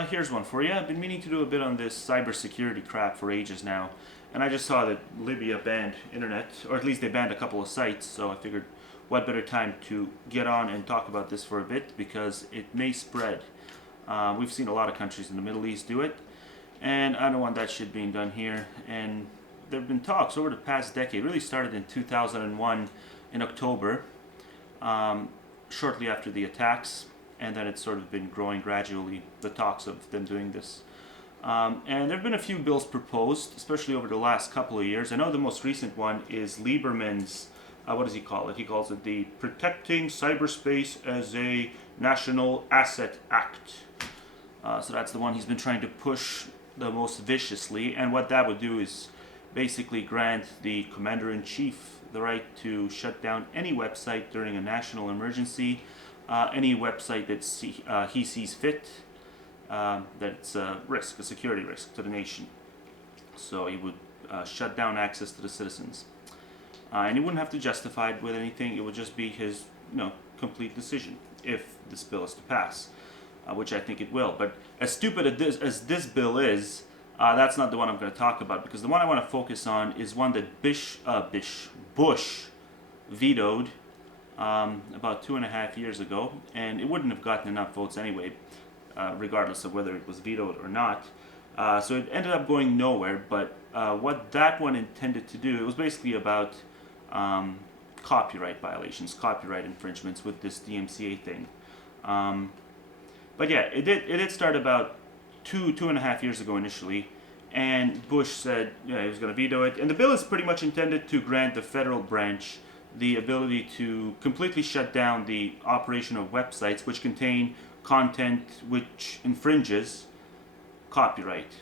Here's one for you. I've been meaning to do a bit on this cybersecurity crap for ages now, and I just saw that Libya banned internet, or at least they banned a couple of sites, so I figured what better time to get on and talk about this for a bit, because it may spread. We've seen a lot of countries in the Middle East do it, and I don't want that shit being done here. And there have been talks over the past decade, really started in 2001 in October, shortly after the attacks, and then it's sort of been growing gradually, the talks of them doing this. And there have been a few bills proposed, especially over the last couple of years. I know the most recent one is Lieberman's, what does he call it? He calls it the Protecting Cyberspace as a National Asset Act. So that's the one he's been trying to push the most viciously. And what that would do is basically grant the Commander-in-Chief the right to shut down any website during a national emergency, any website that he sees fit, that's a risk, a security risk to the nation. So he would shut down access to the citizens. And he wouldn't have to justify it with anything. It would just be his complete decision if this bill is to pass, which I think it will. But as stupid as this bill is, that's not the one I'm going to talk about, because the one I want to focus on is one that Bush vetoed about 2.5 years ago, and it wouldn't have gotten enough votes anyway, regardless of whether it was vetoed or not. So it ended up going nowhere, but what that one intended to do, it was basically about copyright violations, copyright infringements with this DMCA thing. But yeah, it did start about 2.5 years ago initially, and Bush said he was going to veto it. And the bill is pretty much intended to grant the federal branch the ability to completely shut down the operation of websites which contain content which infringes copyright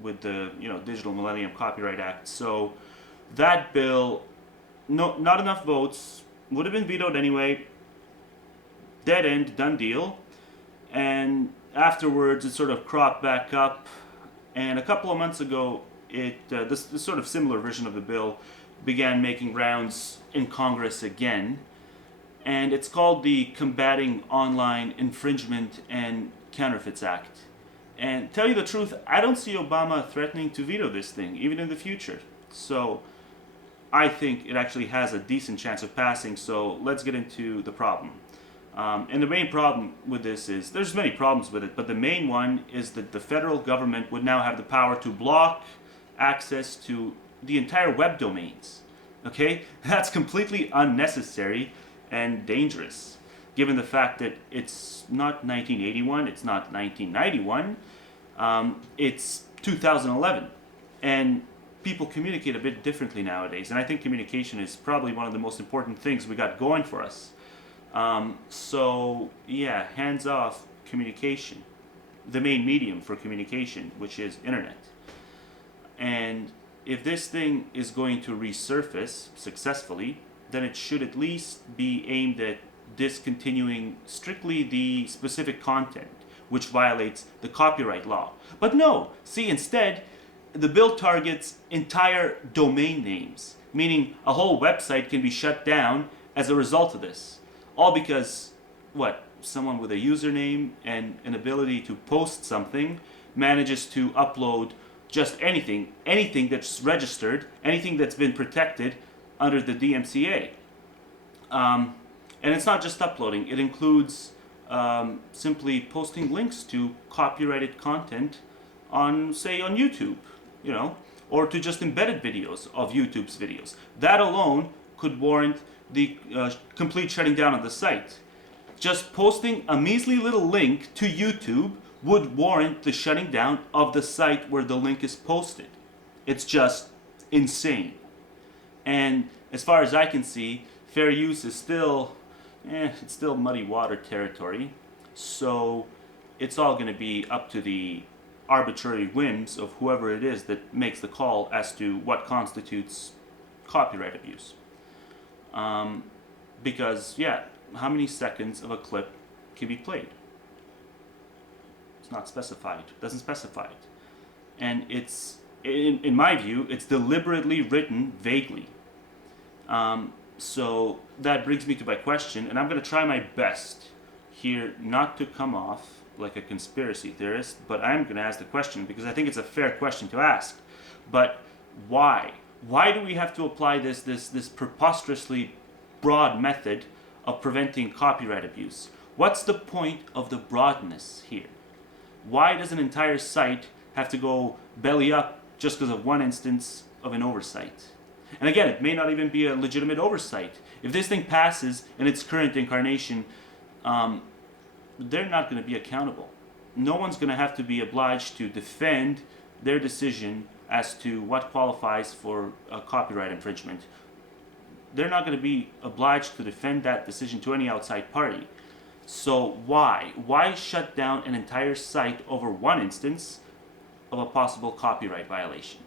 with the Digital Millennium Copyright Act. So that bill, not enough votes, would have been vetoed anyway. Dead end, done deal. And afterwards it sort of cropped back up, and a couple of months ago this sort of similar version of the bill began making rounds in Congress again, and it's called the Combating Online Infringement and Counterfeits Act. And tell you the truth, I don't see Obama threatening to veto this thing, even in the future. So I think it actually has a decent chance of passing, so let's get into the problem. And the main problem with this is, there's many problems with it, but the main one is that the federal government would now have the power to block access to the entire web domains. Okay? That's completely unnecessary and dangerous, given the fact that it's not 1981, it's not 1991, it's 2011. And people communicate a bit differently nowadays, and I think communication is probably one of the most important things we got going for us. So yeah, hands off communication, the main medium for communication, which is internet. And if this thing is going to resurface successfully, then it should at least be aimed at discontinuing strictly the specific content which violates the copyright law. But no, see, instead, the bill targets entire domain names, meaning a whole website can be shut down as a result of this. All because, someone with a username and an ability to post something manages to upload just anything that's registered, anything that's been protected under the DMCA. And it's not just uploading, it includes simply posting links to copyrighted content on YouTube, or to just embedded videos of YouTube's videos. That alone could warrant the complete shutting down of the site. Just posting a measly little link to YouTube would warrant the shutting down of the site where the link is posted. It's just insane. And as far as I can see, fair use is still muddy water territory. So it's all going to be up to the arbitrary whims of whoever it is that makes the call as to what constitutes copyright abuse. Because, how many seconds of a clip can be played? It's not specified. It doesn't specify it. And it's, in my view, it's deliberately written vaguely. So that brings me to my question, and I'm going to try my best here not to come off like a conspiracy theorist, but I'm going to ask the question because I think it's a fair question to ask. But why? Why do we have to apply this preposterously broad method of preventing copyright abuse? What's the point of the broadness here? Why does an entire site have to go belly up just because of one instance of an oversight? And again, it may not even be a legitimate oversight. If this thing passes in its current incarnation, they're not going to be accountable. No one's going to have to be obliged to defend their decision as to what qualifies for a copyright infringement. They're not going to be obliged to defend that decision to any outside party. So why? Why shut down an entire site over one instance of a possible copyright violation?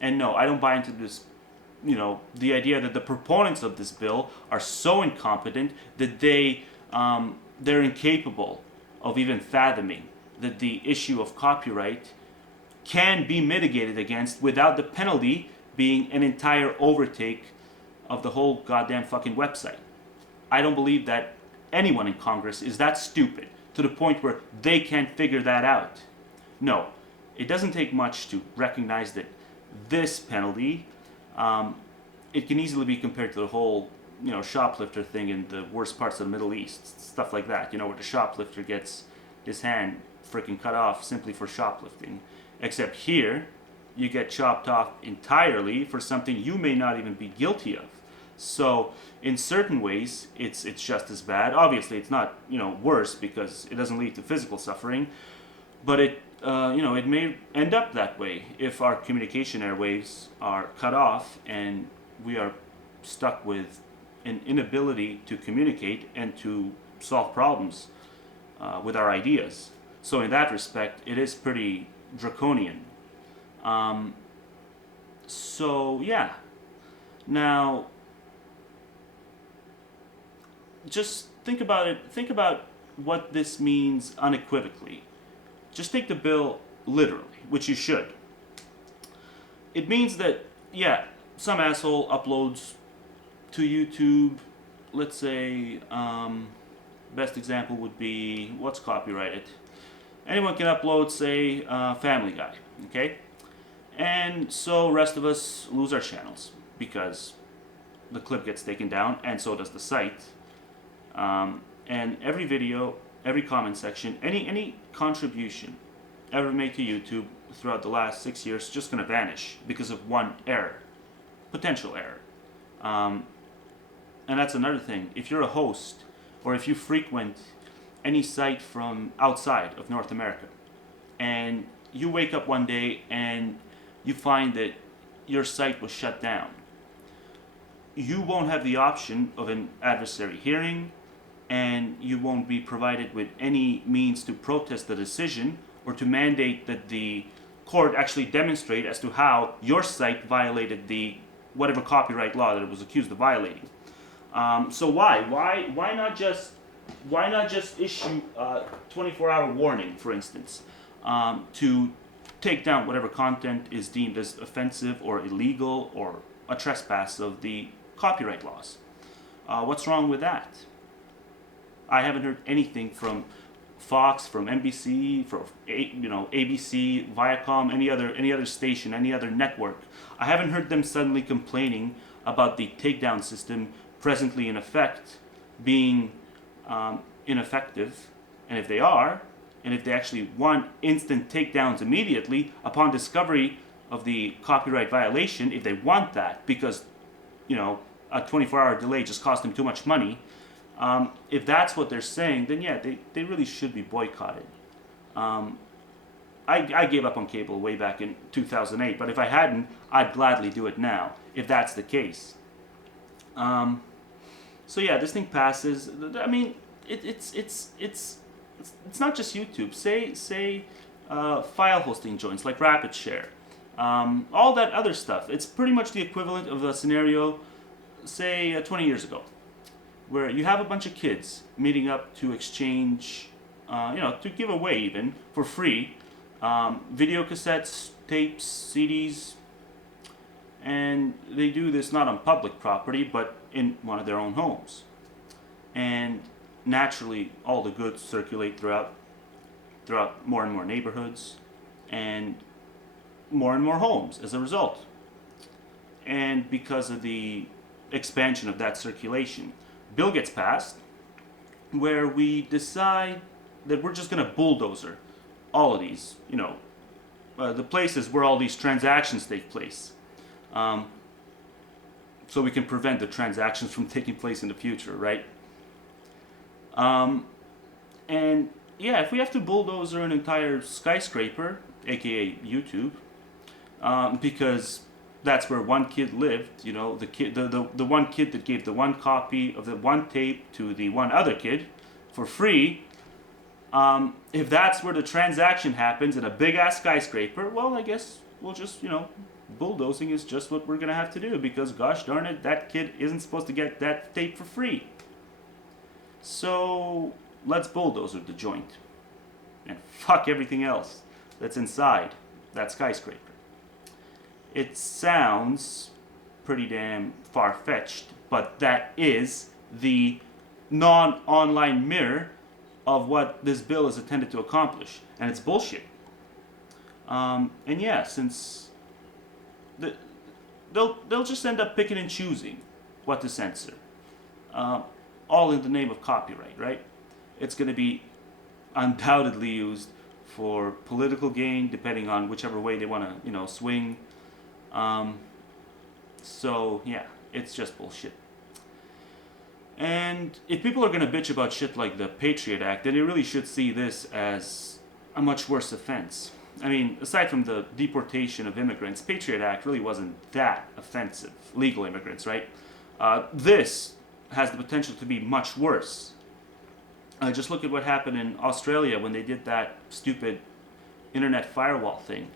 And no, I don't buy into this, the idea that the proponents of this bill are so incompetent that they're incapable of even fathoming that the issue of copyright can be mitigated against without the penalty being an entire overtake of the whole goddamn fucking website. I don't believe that anyone in Congress is that stupid to the point where they can't figure that out. No, it doesn't take much to recognize that this penalty, it can easily be compared to the whole, shoplifter thing in the worst parts of the Middle East, stuff like that, where the shoplifter gets his hand freaking cut off simply for shoplifting. Except here, you get chopped off entirely for something you may not even be guilty of. So, in certain ways, it's just as bad. Obviously, it's not worse because it doesn't lead to physical suffering, but it may end up that way if our communication airwaves are cut off and we are stuck with an inability to communicate and to solve problems with our ideas. So, in that respect, it is pretty draconian. So yeah. Now, just think about it. Think about what this means unequivocally. Just take the bill literally, which you should. It means that, yeah, some asshole uploads to YouTube, let's say, best example would be, what's copyrighted? Anyone can upload, say, Family Guy, okay? And so rest of us lose our channels because the clip gets taken down and so does the site. And every video, every comment section, any contribution ever made to YouTube throughout the last 6 years is just going to vanish because of one error, potential error. And that's another thing. If you're a host or if you frequent any site from outside of North America and you wake up one day and you find that your site was shut down, you won't have the option of an adversary hearing, and you won't be provided with any means to protest the decision or to mandate that the court actually demonstrate as to how your site violated the whatever copyright law that it was accused of violating. So why not just issue a 24-hour warning, for instance, to take down whatever content is deemed as offensive or illegal or a trespass of the copyright laws? What's wrong with that? I haven't heard anything from Fox, from NBC, from ABC, Viacom, any other station, any other network. I haven't heard them suddenly complaining about the takedown system presently in effect being ineffective, and if they are, and if they actually want instant takedowns immediately upon discovery of the copyright violation, if they want that because a 24-hour delay just cost them too much money, if that's what they're saying, then yeah, they really should be boycotted. I gave up on cable way back in 2008, but if I hadn't, I'd gladly do it now, if that's the case. So yeah, this thing passes. I mean, it's not just YouTube. Say file hosting joints like RapidShare, all that other stuff. It's pretty much the equivalent of a scenario, say 20 years ago, where you have a bunch of kids meeting up to exchange, to give away even for free, video cassettes, tapes, CDs, and they do this not on public property, but in one of their own homes. And naturally, all the goods circulate throughout throughout more and more neighborhoods and more homes as a result. And because of the expansion of that circulation, bill gets passed where we decide that we're just going to bulldozer all of these, the places where all these transactions take place, so we can prevent the transactions from taking place in the future, right? And yeah, if we have to bulldozer an entire skyscraper, aka YouTube, because that's where one kid lived, the one kid that gave the one copy of the one tape to the one other kid for free. If that's where the transaction happens in a big ass skyscraper, well, I guess we'll just, bulldozing is just what we're gonna have to do, because gosh darn it, that kid isn't supposed to get that tape for free. So let's bulldozer the joint and fuck everything else that's inside that skyscraper. It sounds pretty damn far-fetched, but that is the non-online mirror of what this bill is intended to accomplish, and it's bullshit. And yeah, since they'll just end up picking and choosing what to censor, all in the name of copyright, right? It's going to be undoubtedly used for political gain, depending on whichever way they want to, swing. So yeah, it's just bullshit. And if people are going to bitch about shit like the Patriot Act, then they really should see this as a much worse offense. I mean, aside from the deportation of immigrants, Patriot Act really wasn't that offensive. Legal immigrants, right? This has the potential to be much worse. Just look at what happened in Australia when they did that stupid internet firewall thing.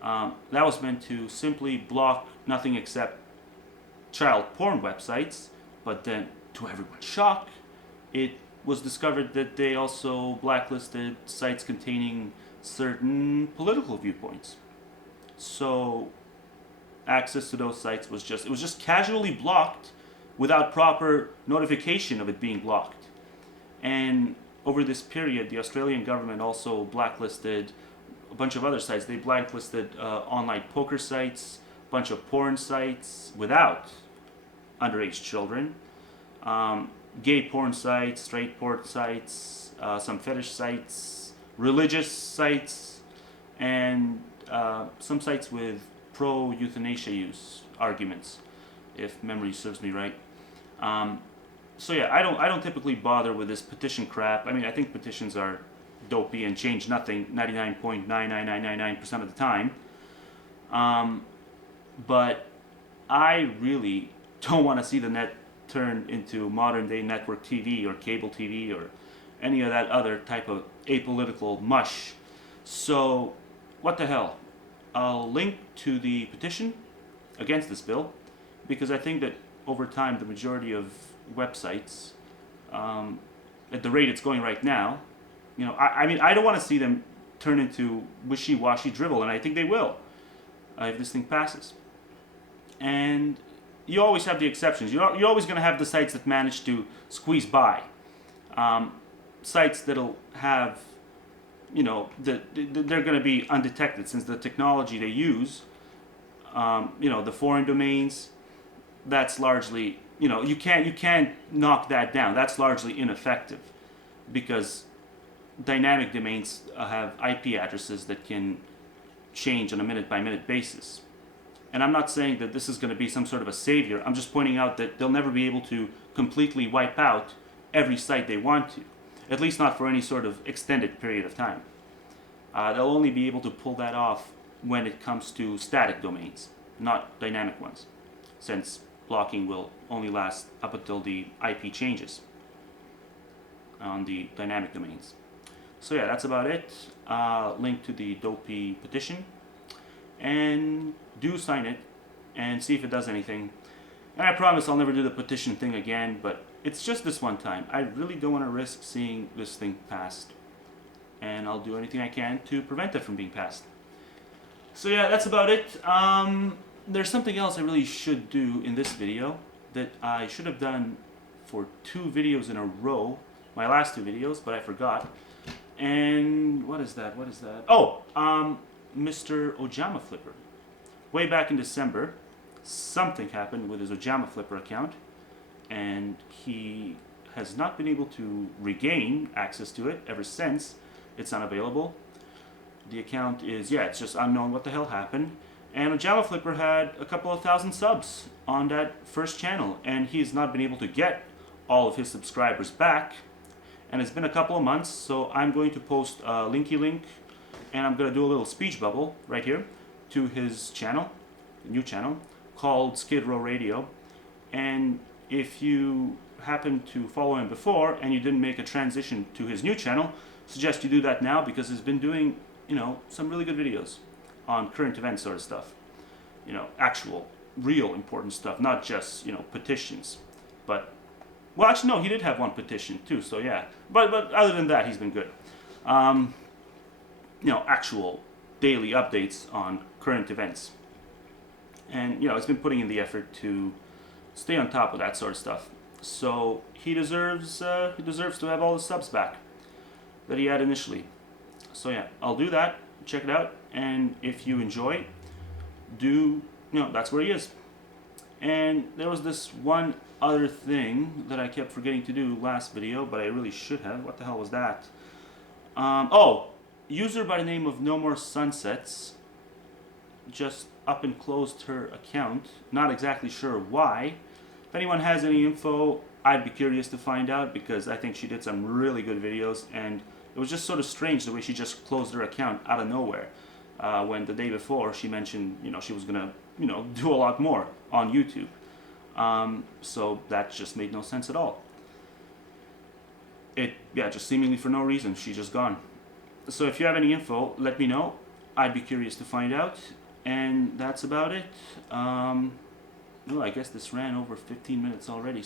That was meant to simply block nothing except child porn websites, but then, to everyone's shock, it was discovered that they also blacklisted sites containing certain political viewpoints. So access to those sites was just casually blocked without proper notification of it being blocked. And over this period, the Australian government also blacklisted a bunch of other sites. They blacklisted online poker sites, a bunch of porn sites without underage children, gay porn sites, straight porn sites, some fetish sites, religious sites, and some sites with pro-euthanasia use arguments, if memory serves me right. So yeah, I don't typically bother with this petition crap. I mean, I think petitions are dopey and change nothing 99.99999% of the time. But I really don't want to see the net turn into modern day network TV or cable TV or any of that other type of apolitical mush. So what the hell? I'll link to the petition against this bill, because I think that over time the majority of websites, at the rate it's going right now, I mean, I don't want to see them turn into wishy-washy drivel, and I think they will if this thing passes. And you always have the exceptions. You're always going to have the sites that manage to squeeze by. Sites that'll have, they're going to be undetected, since the technology they use, the foreign domains, that's largely, you can't knock that down. That's largely ineffective, because dynamic domains have IP addresses that can change on a minute-by-minute basis. And I'm not saying that this is going to be some sort of a savior. I'm just pointing out that they'll never be able to completely wipe out every site they want to, at least not for any sort of extended period of time. They'll only be able to pull that off when it comes to static domains, not dynamic ones, since blocking will only last up until the IP changes on the dynamic domains. So yeah, that's about it. Link to the dopey petition, and do sign it and see if it does anything. And I promise I'll never do the petition thing again, but it's just this one time. I really don't want to risk seeing this thing passed, and I'll do anything I can to prevent it from being passed. So yeah, that's about it. There's something else I really should do in this video that I should have done for 2 videos in a row, my last 2 videos, but I forgot. And what is that? Oh, Mr. Ojama Flipper. Way back in December, something happened with his Ojama Flipper account, and he has not been able to regain access to it ever since. It's unavailable. The account is, it's just unknown what the hell happened. And Ojama Flipper had a couple of thousand subs on that first channel, and he's not been able to get all of his subscribers back. And it's been a couple of months, so I'm going to post a linky link, and I'm going to do a little speech bubble right here to his channel, new channel, called Skid Row Radio. And if you happen to follow him before and you didn't make a transition to his new channel, suggest you do that now, because he's been doing, some really good videos on current event sort of stuff. Actual, real important stuff, not just, petitions. But well, actually, no, he did have one petition too, so yeah. But other than that, he's been good. Actual daily updates on current events. And, he's been putting in the effort to stay on top of that sort of stuff. So he deserves to have all the subs back that he had initially. So yeah, I'll do that. Check it out. And if you enjoy, that's where he is. And there was this one other thing that I kept forgetting to do last video, but I really should have. What the hell was that? User by the name of No More Sunsets just up and closed her account. Not exactly sure why. If anyone has any info, I'd be curious to find out, because I think she did some really good videos, and it was just sort of strange the way she just closed her account out of nowhere. When the day before she mentioned, she was gonna, do a lot more on YouTube. So that just made no sense at all. Just seemingly for no reason, she's just gone. So if you have any info, let me know. I'd be curious to find out. And that's about it. I guess this ran over 15 minutes already.